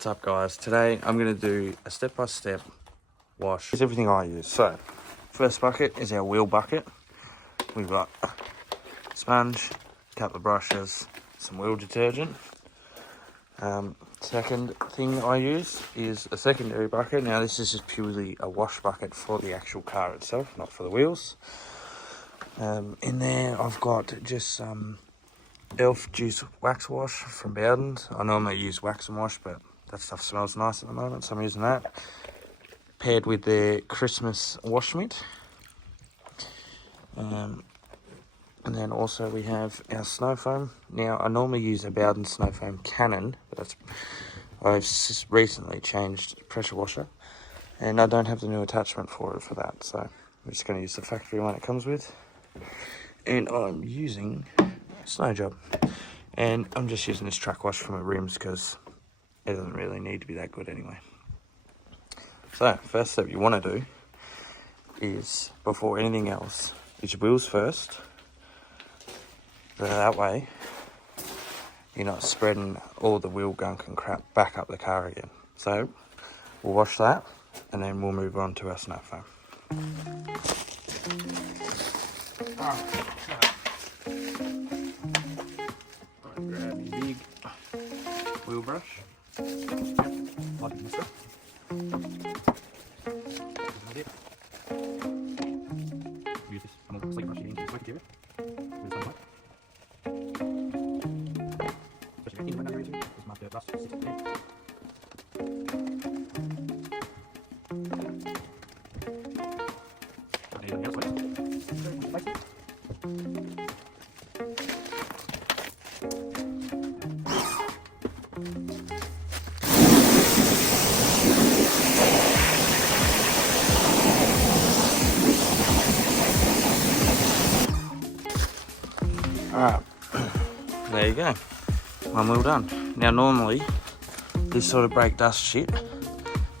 What's up guys, today I'm going to do a step-by-step wash. It's everything I use. So, first bucket is our wheel bucket. We've got a sponge, a couple of brushes, some wheel detergent. Second thing I use is a secondary bucket. Now this is just purely a wash bucket for the actual car itself, not for the wheels. In there I've got just some Elf Juice Wax Wash from Bowden's. I normally use Wax and Wash, but that stuff smells nice at the moment, so I'm using that. Paired with the Christmas Wash Mitt. And then also we have our snow foam. Now I normally use a Bowden snow foam Canon, but I've recently changed pressure washer, and I don't have the new attachment for that, so I'm just going to use the factory one it comes with. And I'm using Snow Job, and I'm just using this track wash for my rims because it doesn't really need to be that good anyway. So first step you want to do is, before anything else, is your wheels first. So that way you're not spreading all the wheel gunk and crap back up the car again. So we'll wash that and then we'll move on to our snow foam. Grab your big wheel brush. Like this stuff. Use this little sleek brush here to sweep it. With some light. Especially if you're under easy, because my dirt rust sits there. Anything else, like? Alright, there you go, one wheel done. Now normally, this sort of brake dust shit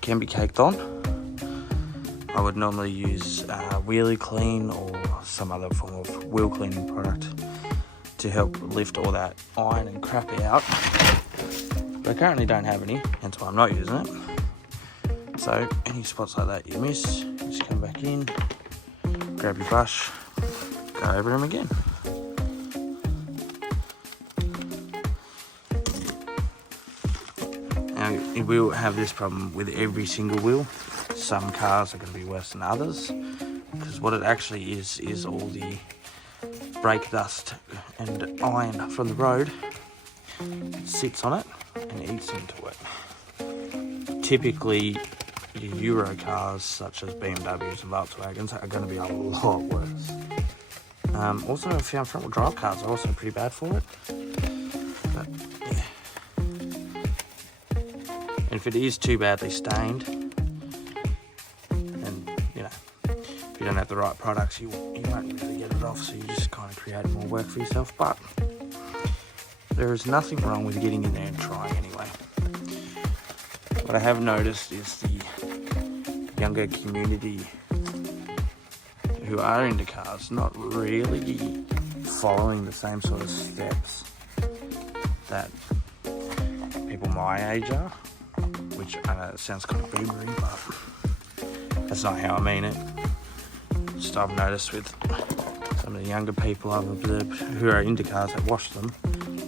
can be caked on. I would normally use Wheelie Clean or some other form of wheel cleaning product to help lift all that iron and crap out. But I currently don't have any, hence why I'm not using it. So any spots like that you miss, just come back in, grab your brush, go over them again. Now, you will have this problem with every single wheel. Some cars are going to be worse than others, because what it actually is all the brake dust and iron from the road sits on it and eats into it. Typically, your Euro cars, such as BMWs and Volkswagens, are going to be a lot worse. Also, I found front-wheel drive cars are also pretty bad for it. But, yeah. And if it is too badly stained, and you know, if you don't have the right products, you won't really get it off, so you just kind of create more work for yourself. But there is nothing wrong with getting in there and trying anyway. What I have noticed is the younger community who are into cars not really following the same sort of steps that people my age are. Which I know it sounds kind of boomery, but that's not how I mean it. Just I've noticed with some of the younger people I've observed who are into cars that wash them,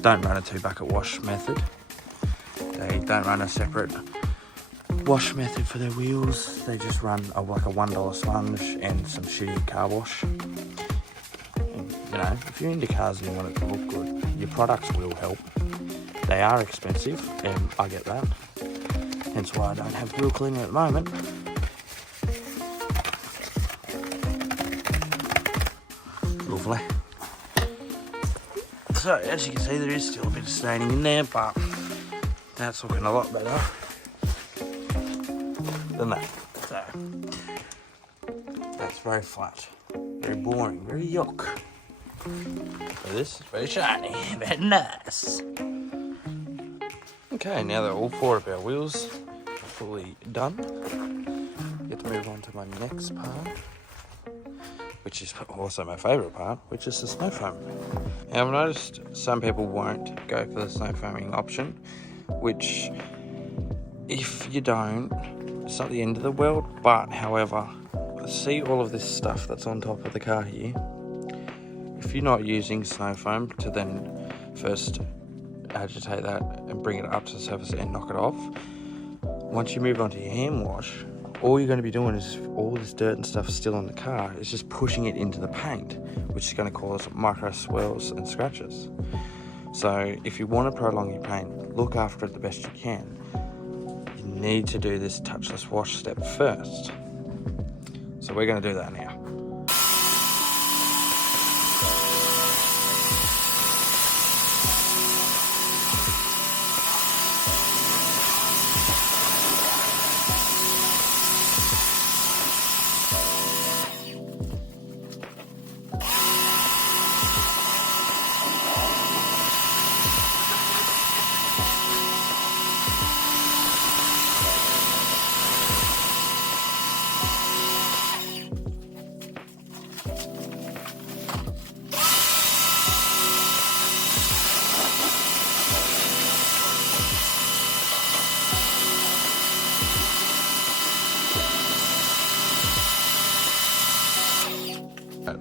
don't run a 2-bucket wash method. They don't run a separate wash method for their wheels. They just run like a $1 sponge and some shitty car wash. And, you know, if you're into cars and you want it to look good, your products will help. They are expensive, and I get that. Hence why I don't have wheel cleaner at the moment. Lovely. So, as you can see, there is still a bit of staining in there, but that's looking a lot better than that. So, that's very flat, very boring, very yuck. So this is very shiny, very nice. Okay, now that all 4 of our wheels are fully done, get to move on to my next part, which is also my favourite part, which is the snow foam. Now I've noticed some people won't go for the snow foaming option, which If you don't, it's not the end of the world, but however, see all of this stuff that's on top of the car here. If you're not using snow foam to then first agitate that and bring it up to the surface and knock it off, once you move on to your hand wash, all you're going to be doing is all this dirt and stuff still on the car is just pushing it into the paint, which is going to cause micro swirls and scratches. So if you want to prolong your paint, look after it the best you can. You need to do this touchless wash step first. So we're going to do that now.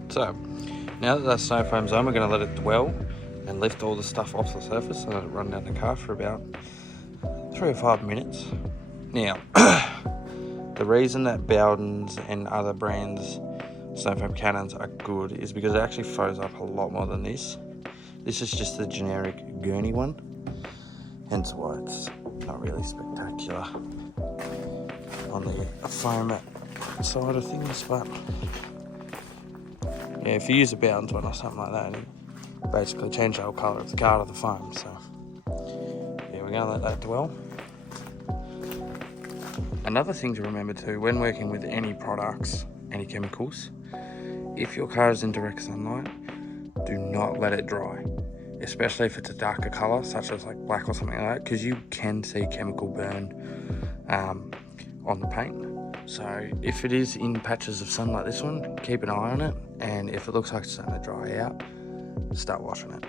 So, now that the snow foam's on, we're going to let it dwell and lift all the stuff off the surface and let it run down the car for about 3 or 5 minutes. Now, the reason that Bowden's and other brands' snow foam cannons are good is because it actually froze up a lot more than this. This is just the generic gurney one, hence why it's not really spectacular on the foam side of things, but yeah, if you use a Bowden's one or something like that, it basically change the whole colour of the car to the foam. So yeah, we're going to let that dwell. Another thing to remember too, when working with any products, any chemicals, if your car is in direct sunlight, do not let it dry, especially if it's a darker colour such as like black or something like that, because you can see chemical burn on the paint. So if it is in patches of sun like this one, keep an eye on it, and if it looks like it's starting to dry out, start washing it.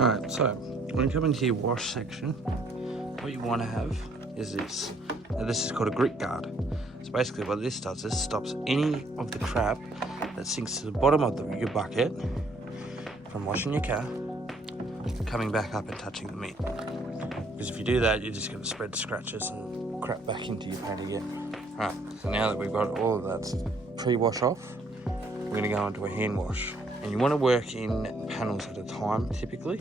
Alright, so when you come into your wash section, what you want to have is this. Now this is called a grit guard. So basically what this does is stops any of the crap that sinks to the bottom of your bucket from washing your car coming back up and touching the meat. Because if you do that, you're just going to spread scratches and crap back into your paint again. Alright, so now that we've got all of that pre-wash off, we're going to go into a hand wash. And you want to work in panels at a time, typically.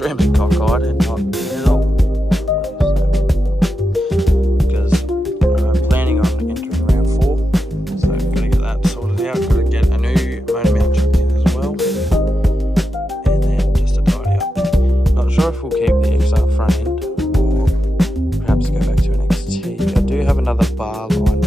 extremely cockeyed and not at all. Because I'm planning on entering round 4, so I've got to get that sorted out. Got to get a new motor mount chucked in as well, and then just a tidy up. Not sure if we'll keep the XR front end or perhaps go back to an XT. I do have another bar line